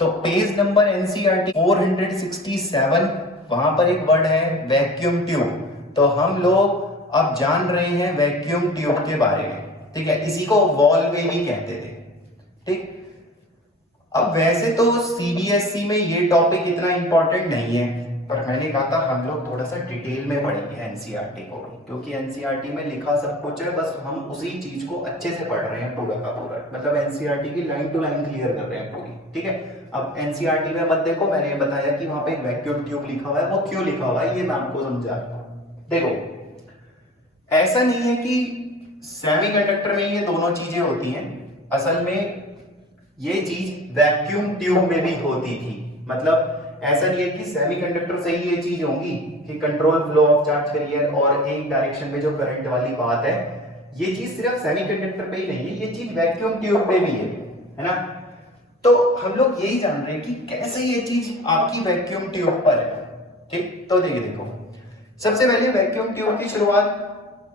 तो page number NCERT 467, वहां पर एक वर्ड है वैक्यूम ट्यूब। तो हम लोग अब जान रहे हैं वैक्यूम ट्यूब के बारे में, ठीक है। इसी को वॉल्व भी कहते थे, ठीक। अब वैसे तो सीबीएसई में ये टॉपिक इतना इंपॉर्टेंट नहीं है, पर मैंने कहा था हम लोग थोड़ा सा डिटेल में पढ़ेंगे एनसीईआरटी को भी, क्योंकि एनसीईआरटी में लिखा सब कुछ है, बस हम उसी चीज को अच्छे से पढ़ रहे हैं पूरा का पूरा, मतलब एनसीईआरटी की लाइन टू लाइन क्लियर कर रहे हैं पूरी, ठीक है। अब एनसीईआरटी में मत देखो, मैंने बताया कि वहां पे एक वैक्यूम ट्यूब लिखा हुआ है, वो क्यों लिखा हुआ है ये मैं आपको समझा रहा हूं। देखो, ऐसा नहीं है कि सेमीकंडक्टर में ये दोनों चीजें होती हैं, असल में ये चीज वैक्यूम ट्यूब में भी होती थी। मतलब ऐसा नहीं है कि सेमीकंडक्टर से ही ये चीज होंगी कि control flow of charge carrier और एक डायरेक्शन में जो करंट वाली बात है, ये चीज सिर्फ सेमीकंडक्टर पे ही नहीं है, ये चीज वैक्यूम ट्यूब पे भी है ना। तो हम लोग यही जान रहे हैं कि कैसे ये चीज आपकी वैक्यूम ट्यूब पर है, ठीक। तो देखिए, देखो, सबसे पहले वैक्यूम ट्यूब की शुरुआत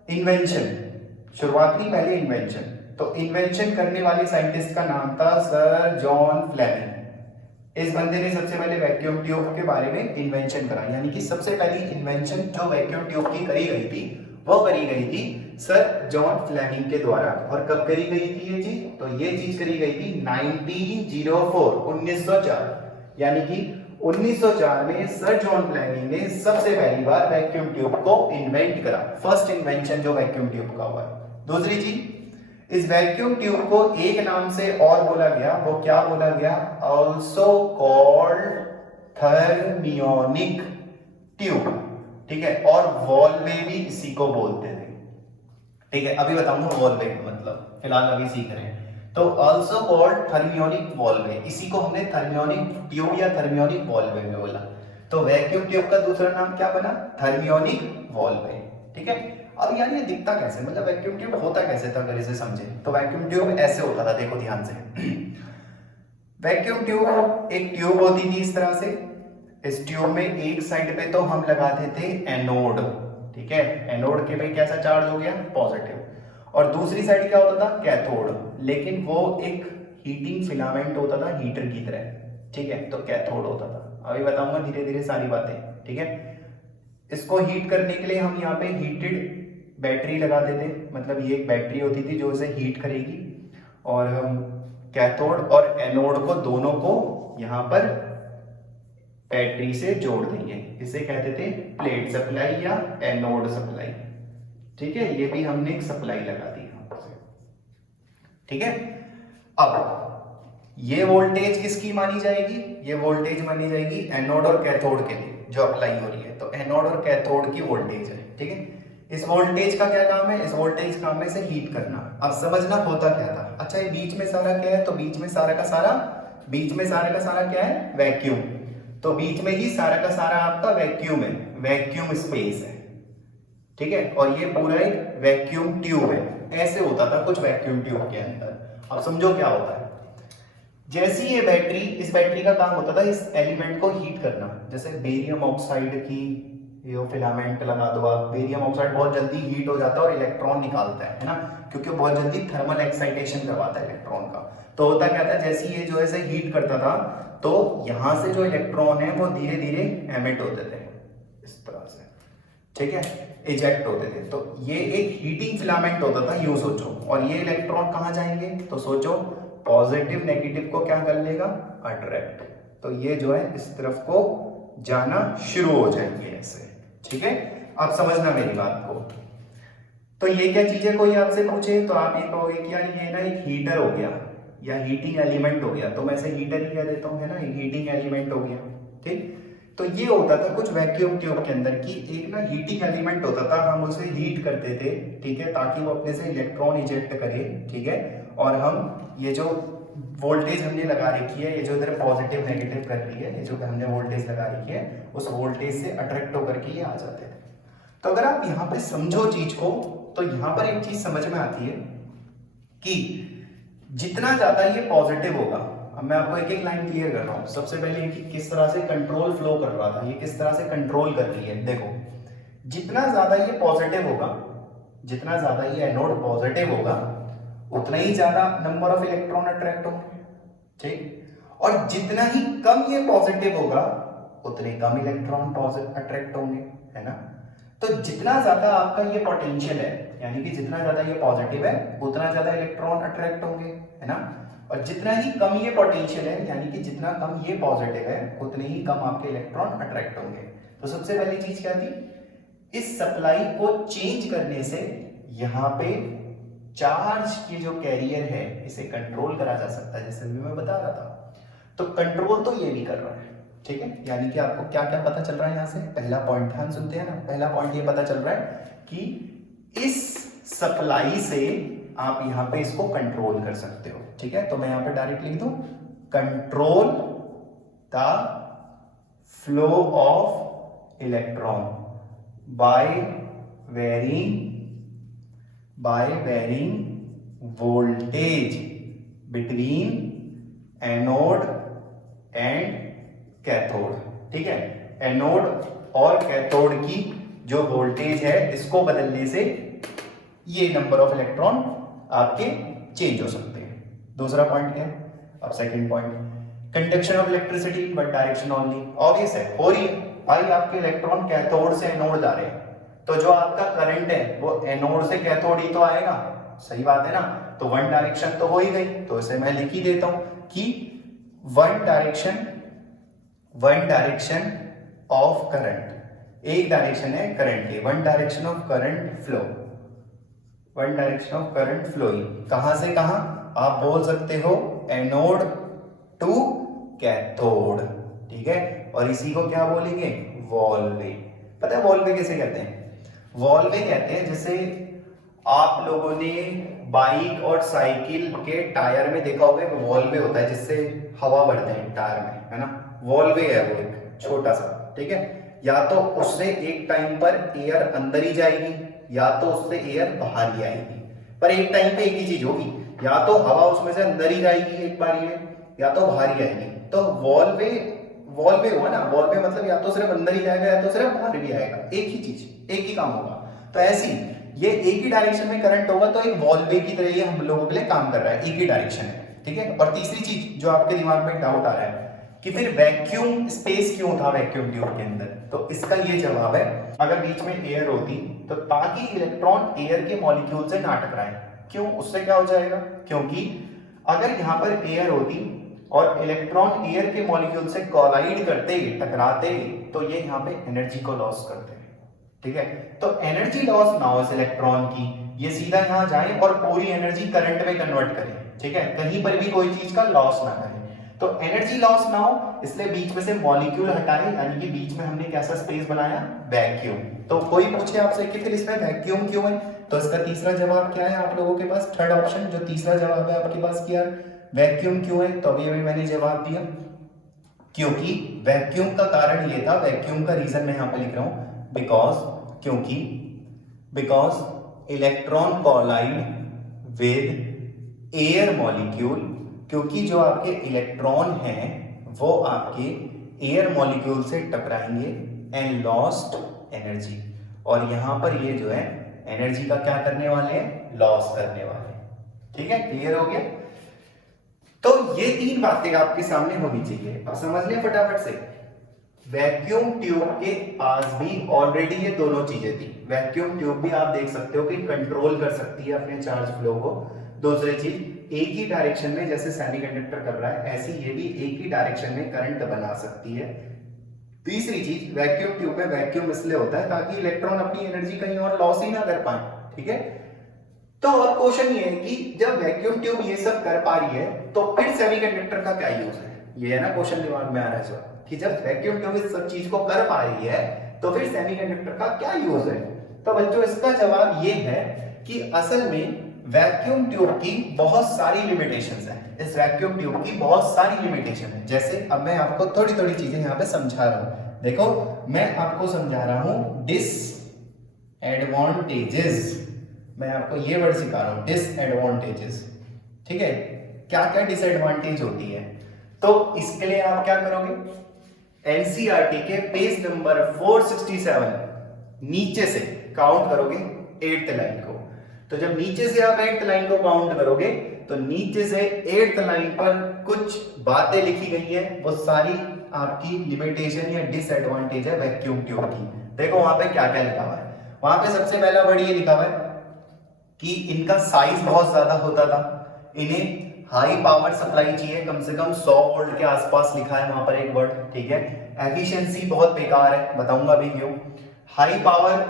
नहीं, पहले इन्वेंशन। तो इन्वेंशन करने वाले साइंटिस्ट का नाम था सर जॉन फ्लेमिंग। इस बंदे ने सबसे पहले वैक्यूम ट्यूब के बारे में इन्वेंशन करा, यानी कि सबसे पहली इन्वेंशन जो वैक्यूम ट्यूब की करी गई थी, वो करी गई थी सर जॉन फ्लेमिंग के द्वारा। और कब करी गई थी ये चीज? तो ये चीज करी गई थी 1904, यानी कि 1904 में सर जॉन फ्लेमिंग ने सबसे पहली बार वैक्यूम ट्यूब को इन्वेंट करा। फर्स्ट इन्वेंशन जो वैक्यूम ट्यूब का हुआ। दूसरी चीज, इस वैक्यूम ट्यूब को एक नाम से और बोला गया, वो क्या बोला गया? ऑल्सो कॉल्ड थर्मियोनिक ट्यूब, ठीक है। और वॉल्वे भी इसी को बोलते थे, ठीक है। अभी बताऊंगा वॉल्वे का मतलब, फिलहाल अभी सीख रहे हैं। तो ऑल्सो कॉल्ड थर्मियोनिक वॉल्वे, इसी को हमने थर्मियोनिक ट्यूब या थर्मियोनिक वॉल्वे में बोला। तो वैक्यूम ट्यूब का दूसरा नाम क्या बना? थर्मियोनिक वॉल्वे, ठीक है। अब यार ये दिखता कैसे, मतलब वैक्यूम ट्यूब होता कैसे था, अगर इसे समझे तो वैक्यूम ट्यूब ऐसे होता था, देखो ध्यान से। वैक्यूम ट्यूब एक ट्यूब होती थी इस तरह से। इस ट्यूब में एक साइड पे तो हम लगाते थे एनोड, ठीक है। एनोड के में कैसा चार्ज हो गया? पॉजिटिव। और दूसरी साइड क्या होता था? कैथोड। लेकिन वो एक हीटिंग फिलामेंट होता था, हीटर की तरह, ठीक है। तो कैथोड होता था। अभी बताऊंगा धीरे धीरे सारी बातें, ठीक है। इसको हीट करने के लिए हम यहाँ पे हीटेड बैटरी लगाते थे, मतलब ये एक बैटरी होती थी जो इसे हीट करेगी, और हम कैथोड और एनोड को दोनों को यहाँ पर बैटरी से जोड़ देंगे। इसे कहते थे प्लेट सप्लाई या एनोड सप्लाई, ठीक है। ये भी हमने एक सप्लाई लगा दी, ठीक है। अब ये वोल्टेज किसकी मानी जाएगी? ये वोल्टेज मानी जाएगी एनोड और कैथोड के लिए जो अप्लाई हो रही है। तो एनोड और कैथोड की वोल्टेज है, ठीक है। इस वोल्टेज का क्या काम है? इस वोल्टेज काम है इसे हीट करना। अब समझना होता क्या था। अच्छा, ये बीच में सारा क्या है? तो बीच में सारा का सारा क्या है? वैक्यूम। तो बीच में ही सारा का सारा आपका वैक्यूम है, वैक्यूम स्पेस है, ठीक है। और ये पूरा एक वैक्यूम ट्यूब है। ऐसे होता था कुछ वैक्यूम ट्यूब के अंदर। अब समझो क्या होता है। जैसी ये बैटरी, इस बैटरी का काम होता था इस एलिमेंट को हीट करना। जैसे बेरियम ऑक्साइड की ये फिलामेंट लगा दो आप, बेरियम ऑक्साइड बहुत जल्दी हीट हो जाता है और इलेक्ट्रॉन निकालता है ना, क्योंकि बहुत जल्दी थर्मल एक्साइटेशन करवाता है इलेक्ट्रॉन का। तो होता क्या था, जैसे ये जो है हीट करता था, तो यहां से जो इलेक्ट्रॉन है वो धीरे धीरे एमिट होते थे इस तरह से, ठीक है, इजेक्ट होते थे। तो ये एक हीटिंग फिलामेंट होता था, यूं सोचो। और ये इलेक्ट्रॉन कहां जाएंगे? तो सोचो, पॉजिटिव नेगेटिव को क्या कर लेगा? अट्रैक्ट। तो ये जो है इस तरफ को जाना शुरू हो जाएंगे ऐसे, ठीक है। आप समझना मेरी बात को। तो ये क्या चीज है, कोई आपसे पूछे तो आप ये कहोगे कि यार ये ना एक हीटर हो गया या हीटिंग एलिमेंट हो गया, तो मैं इसे हीटर ही कह देता हूँ, है ना, एक हीटिंग एलिमेंट हो गया, ठीक। तो ये होता था कुछ वैक्यूम ट्यूब के अंदर की एक ना हीटिंग एलिमेंट होता था, हम उसे हीट करते थे, ठीक है, ताकि वो अपने से इलेक्ट्रॉन इजेक्ट करे, ठीक है। और हम ये जो वोल्टेज हमने लगा रखी है, ये जो इधर पॉजिटिव नेगेटिव कर रही है, ये जो हमने वोल्टेज लगा रखी है, उस वोल्टेज से अट्रैक्ट होकर के ये आ जाते हैं। तो अगर आप यहाँ पे समझो चीज को, तो यहाँ पर एक चीज समझ में आती है कि जितना ज्यादा ये पॉजिटिव होगा। अब मैं आपको एक एक लाइन क्लियर कर रहा हूं। सबसे पहले कि किस तरह से कंट्रोल फ्लो कर रहा था, ये किस तरह से कंट्रोल कर रही है। देखो, जितना ज्यादा ये पॉजिटिव होगा, जितना ज्यादा ये एनोड पॉजिटिव होगा, उतना ही ज्यादा नंबर ऑफ इलेक्ट्रॉन अट्रैक्ट होंगे, ठीक। और जितना ही कम ये पॉजिटिव होगा उतने कम इलेक्ट्रॉन अट्रैक्ट होंगे, है ना। तो जितना ज्यादा आपका ये पोटेंशियल है, यानी कि जितना ज्यादा ये पॉजिटिव है उतना ज्यादा इलेक्ट्रॉन अट्रैक्ट होंगे, है ना। और जितना ही कम ये पोटेंशियल है, यानी कि जितना कम ये पॉजिटिव है उतने ही कम आपके इलेक्ट्रॉन अट्रैक्ट होंगे। तो सबसे पहली चीज क्या थी, इस सप्लाई को चेंज करने से यहाँ पे चार्ज की जो कैरियर है इसे कंट्रोल करा जा सकता है, जैसे भी मैं बता रहा था। तो कंट्रोल तो ये भी कर रहा है, ठीक है। यानी कि आपको क्या क्या पता चल रहा है यहाँ से, पहला पॉइंट ध्यान सुनते हैं ना। पहला पॉइंट ये पता चल रहा है कि इस सप्लाई से आप यहाँ पे इसको कंट्रोल कर सकते हो, ठीक है। तो मैं यहाँ पे डायरेक्ट लिख दूं, control the flow of electron by varying voltage between anode and cathode, ठीक है। एनोड और कैथोड की जो वोल्टेज है इसको बदलने से ये नंबर ऑफ इलेक्ट्रॉन आपके चेंज हो सकते हैं। दूसरा पॉइंट क्या है, अब second point, conduction of electricity but direction only. Obvious है, हो रही है भाई, आपके इलेक्ट्रॉन कैथोड से एनोड जा रहे हैं, तो जो आपका करंट है वो एनोड से कैथोड ही तो आएगा, सही बात है ना। तो वन डायरेक्शन तो हो ही गई, तो इसे मैं लिख ही देता हूं कि वन डायरेक्शन ऑफ करंट, एक डायरेक्शन है करंट की, one direction of current flow, one direction of current flowing कहां से कहां, आप बोल सकते हो एनोड टू कैथोड, ठीक है। और इसी को क्या बोलेंगे, वॉल्वे। पता है वॉल्वे किसे कहते हैं, वॉल्वे कहते हैं जैसे आप लोगों ने बाइक और साइकिल के टायर में देखा होगा, वॉल्वे होता है जिससे हवा बढ़ते हैं टायर में, है ना। वॉल्वे है वो एक छोटा सा, ठीक है। या तो उससे एक टाइम पर एयर अंदर ही जाएगी या तो उससे एयर बाहर ही आएगी, पर एक टाइम पे एक ही चीज होगी, या तो हवा उसमें से अंदर ही जाएगी एक बारी में या तो बाहर ही आएगी। तो वॉल्वे हुआ ना, वॉल्वे मतलब या तो सिर्फ अंदर ही जाएगा या तो सिर्फ बाहर भी आएगा, एक ही चीज, एक ही काम होगा। तो ऐसी ये एक ही डायरेक्शन में करंट होगा, तो एक वॉल्वे की तरह ये हम लोगों के लिए काम कर रहा है, एक ही डायरेक्शन है, ठीक है। और तीसरी चीज जो आपके दिमाग में डाउट आ रहा है कि फिर वैक्यूम स्पेस क्यों था वैक्यूम ट्यूब के अंदर, तो इसका ये जवाब है, अगर बीच में एयर होती तो ताकि इलेक्ट्रॉन एयर के मॉलिक्यूल से ना टकराए। क्यों, उससे क्या हो जाएगा, क्योंकि अगर यहाँ पर एयर होती और इलेक्ट्रॉन एयर के मॉलिक्यूल से कोलाइड करते टकराते तो ये यहाँ पे एनर्जी को लॉस करते हैं, ठीक है। तो एनर्जी लॉस ना हो इस इलेक्ट्रॉन की, ये सीधा यहाँ जाए और पूरी एनर्जी करंट में कन्वर्ट करें, ठीक है, कहीं पर भी कोई चीज का लॉस ना करें। तो एनर्जी लॉस ना हो इसलिए बीच में से मॉलिक्यूल हटाए, यानी कि बीच में हमने कैसा स्पेस बनाया, वैक्यूम। तो कोई पूछे आपसे कि फिर इसमें वैक्यूम क्यों है, तो इसका तीसरा जवाब क्या है आप लोगों के पास, थर्ड ऑप्शन जो तीसरा जवाब है आपके पास कि यार वैक्यूम क्यों है, तो अभी मैंने जवाब दिया क्योंकि वैक्यूम का कारण ये था, वैक्यूम का रीजन मैं यहाँ पे लिख रहा हूं, because electron collide with air molecule, क्योंकि जो आपके इलेक्ट्रॉन हैं वो आपके एयर मॉलिक्यूल से टकराएंगे एंड लॉस्ट एनर्जी, और यहां पर ये जो है एनर्जी का क्या करने वाले हैं, लॉस करने वाले हैं, ठीक है। क्लियर हो गया। तो ये तीन बातें आपके सामने होनी चाहिए, अब समझ लें फटाफट से। वैक्यूम ट्यूब के पास भी ऑलरेडी ये दोनों चीजें थी, वैक्यूम ट्यूब भी आप देख सकते हो कि कंट्रोल कर सकती है अपने चार्ज फ्लो को। दूसरी चीज, एक ही डायरेक्शन में जैसे सेमीकंडक्टर कर रहा है ऐसी ये भी एक ही डायरेक्शन में करंट बना सकती है। तीसरी चीज, वैक्यूम ट्यूब में वैक्यूम इसलिए होता है ताकि इलेक्ट्रॉन अपनी एनर्जी कहीं और लॉस ही ना कर पाए, ठीक है। तो अब क्वेश्चन ये है कि जब वैक्यूम ट्यूब ये सब कर पा रही है तो फिर सेमीकंडक्टर का क्या यूज है, ये है ना क्वेश्चन दिमाग में आ रहा है जवाब कि जब वैक्यूम ट्यूब इस सब चीज को कर पा रही है तो फिर सेमीकंडक्टर का क्या यूज है। तो बच्चों इसका जवाब ये है कि असल में वैक्यूम ट्यूब की बहुत सारी लिमिटेशंस हैं, इस वैक्यूम ट्यूब की बहुत सारी लिमिटेशन है। जैसे अब मैं आपको थोड़ी थोड़ी चीजें यहाँ पे समझा रहा हूं, देखो मैं आपको समझा रहा हूं डिसएडवांटेजेस, मैं आपको ये वर्ड सिखा रहा हूं डिसएडवांटेजेस, ठीक है। क्या क्या डिसएडवांटेज होती है, तो इसके लिए आप क्या करोगे, एनसीईआरटी के पेज नंबर 467 नीचे से काउंट करोगे 8th लाइन को। तो जब नीचे से आप 8th लाइन को काउंट करोगे तो नीचे से 8th लाइन पर कुछ बातें लिखी गई है, वो सारी आपकी लिमिटेशन या डिसएडवांटेज है वैक्यूम ट्यूब की। देखो वहां पे क्या क्या लिखा हुआ है। वहां पे सबसे पहला वर्ड ये लिखा हुआ है कि इनका साइज बहुत ज्यादा होता था, इन्हें हाई पावर सप्लाई चाहिए, कम से कम 100 वोल्ट के आसपास लिखा है वहां पर एक वर्ड, ठीक है। एफिशिएंसी बहुत बेकार है, बताऊंगा अभी क्यों। हाई पावर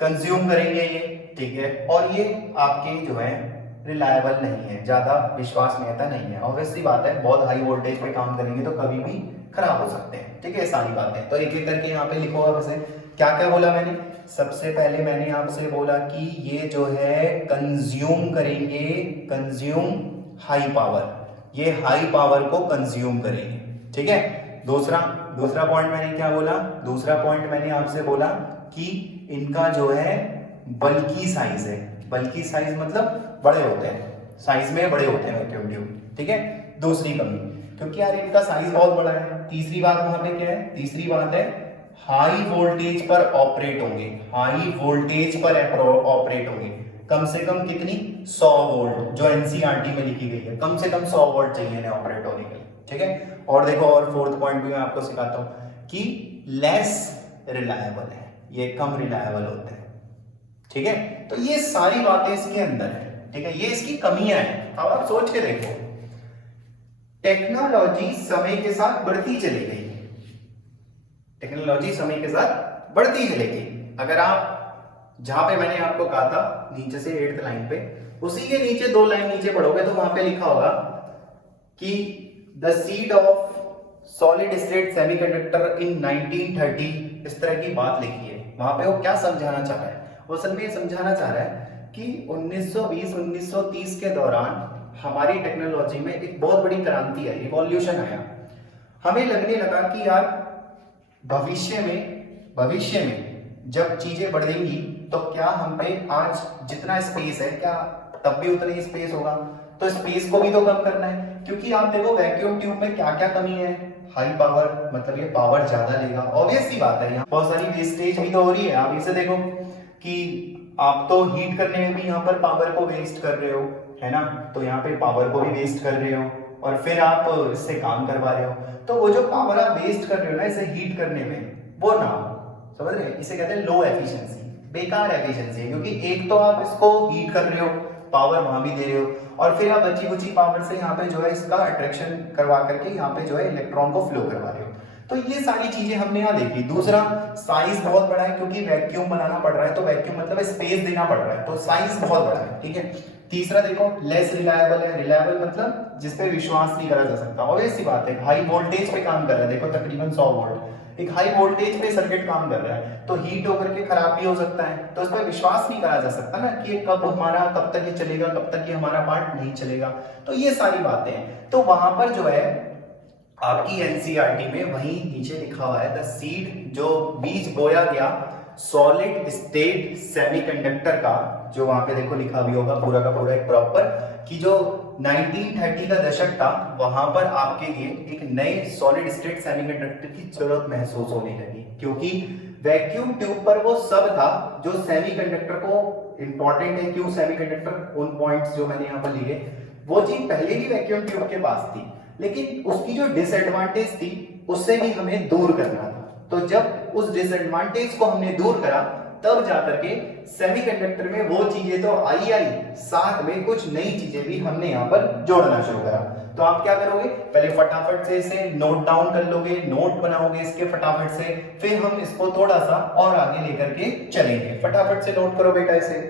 कंज्यूम करेंगे ये, ठीक है, और ये आपके जो है रिलायबल नहीं है, ज्यादा विश्वसनीयता नहीं है। ऑब्वियसली बात है, बहुत हाई वोल्टेज पे काम करेंगे तो कभी भी खराब हो सकते हैं, ठीक है, सारी बातें। तो एक एक करके यहाँ पे लिखो। अब वैसे क्या क्या बोला मैंने, सबसे पहले मैंने आपसे बोला कि ये जो है कंज्यूम करेंगे, कंज्यूम हाई पावर, ये हाई पावर को कंज्यूम करेंगे, ठीक है। दूसरा पॉइंट मैंने क्या बोला, दूसरा पॉइंट मैंने आपसे बोला कि इनका जो है बल्की साइज है। बल्की साइज मतलब बड़े होते हैं, साइज में बड़े होते हैं वैक्यूम ट्यूब, ठीक है। दूसरी कमी, क्योंकि यार इनका साइज बहुत बड़ा है। तीसरी बात वहां पे क्या है, तीसरी बात है हाई वोल्टेज पर ऑपरेट होंगे, हाई वोल्टेज पर ऑपरेट होंगे। कम से कम कितनी, 100 वोल्ट, जो एनसीईआरटी में लिखी गई है, कम से कम 100 वोल्ट चाहिए इन्हें ऑपरेट होने के लिए, ठीक है। और देखो, और फोर्थ पॉइंट भी मैं आपको सिखाता हूं कि लेस रिलायबल है, ये कम रिलायबल होते हैं, ठीक है। तो ये सारी बातें इसके अंदर है, ठीक है, ये इसकी कमियां हैं। अब आप सोच के देखो, टेक्नोलॉजी समय के साथ बढ़ती चली गई, टेक्नोलॉजी समय के साथ बढ़ती चलेगी। अगर आप जहां पे मैंने आपको कहा था नीचे से 8th लाइन पे, उसी के नीचे 2 लाइन नीचे पढ़ोगे तो वहां पे लिखा होगा कि the seed of solid state semiconductor in 1930, इस तरह की बात लिखी है। वहां पे वो क्या समझाना चाह रहा है, वो असल में ये समझाना चाह रहा है कि 1920-1930 के दौरान हमारी टेक्नोलॉजी में एक बहुत बड़ी क्रांति आई, रिवॉल्यूशन आया। हमें लगने लगा कि यार भविष्य में जब चीजें बढ़ेंगी तो क्या हम पे आज जितना स्पेस है, क्या तब भी उतना ही स्पेस होगा, तो स्पेस को भी तो कम करना है। क्योंकि आप देखो वैक्यूम ट्यूब में क्या क्या कमी है, हाई पावर, मतलब ये पावर ज्यादा लेगा, ऑब्वियस सी बात है। यहाँ बहुत सारी वेस्टेज भी तो हो रही है। आप इसे देखो कि आप तो हीट करने में भी यहाँ पर पावर को वेस्ट कर रहे हो, है ना, तो यहाँ पे पावर को भी वेस्ट कर रहे हो और फिर आप इससे काम करवा रहे हो। तो वो जो पावर आप वेस्ट कर रहे हो ना इसे हीट करने में, वो ना, समझ रहे हैं, इसे कहते हैं लो एफिशिएंसी, बेकार एफिशिएंसी है। क्योंकि एक तो आप इसको हीट कर रहे हो, पावर वहां भी दे रहे हो, और फिर आप बची कुची पावर से यहाँ पे जो है इसका अट्रैक्शन करवा करके यहाँ पे जो है इलेक्ट्रॉन को फ्लो करवा रहे हो। तो ये सारी चीजें हमने यहाँ देखी। दूसरा, साइज बहुत बड़ा है, क्योंकि वैक्यूम बनाना पड़ रहा है, तो वैक्यूम मतलब स्पेस देना पड़ रहा है, तो साइज बहुत बड़ा है, ठीक है। तीसरा देखो, लेस रिलायबल है। रिलायबल मतलब जिस पे विश्वास नहीं करा जा सकता, ऑब्वियस सी बात है। हाई वोल्टेज पे काम कर रहा है, देखो तकरीबन 100 वोल्ट, एक हाई वोल्टेज पे सर्किट काम कर रहा है, तो हीट होकर के खराब भी हो सकता है, तो इस पर विश्वास नहीं करा जा सकता ना कि कब तक ये चलेगा, कब तक ये हमारा पार्ट नहीं चलेगा। तो ये सारी बातें हैं। तो वहां पर जो है आपकी एनसीईआरटी में वही नीचे लिखा हुआ है, द सीड, जो बीज बोया गया सॉलिड स्टेट सेमीकंडक्टर का, जो वहां पे देखो लिखा भी होगा पूरा का पूरा एक प्रॉपर, कि जो 1930 का दशक था, वहां पर आपके लिए एक नए सॉलिड स्टेट सेमीकंडक्टर की जरूरत महसूस होने लगी। क्योंकि वैक्यूम ट्यूब पर वो सब था जो सेमीकंडक्टर को इंपॉर्टेंट है। क्यों सेमीकंडक्टर, उन पॉइंट्स जो मैंने यहाँ पर लिए, वो चीज पहले ही वैक्यूम ट्यूब के पास थी, लेकिन उसकी जो डिसएडवांटेज थी उससे भी हमें दूर करना था। तो जब उस डिसएडवांटेज को हमने दूर करा, तब जाकर के सेमीकंडक्टर में वो चीजें तो आई, साथ में कुछ नई चीजें भी हमने यहाँ पर जोड़ना शुरू करा। तो आप क्या करोगे, पहले फटाफट से इसे नोट डाउन कर लोगे, नोट बनाओगे इसके फटाफट से, फिर हम इसको थोड़ा सा और आगे लेकर के चलेंगे। फटाफट से नोट करो बेटा इसे।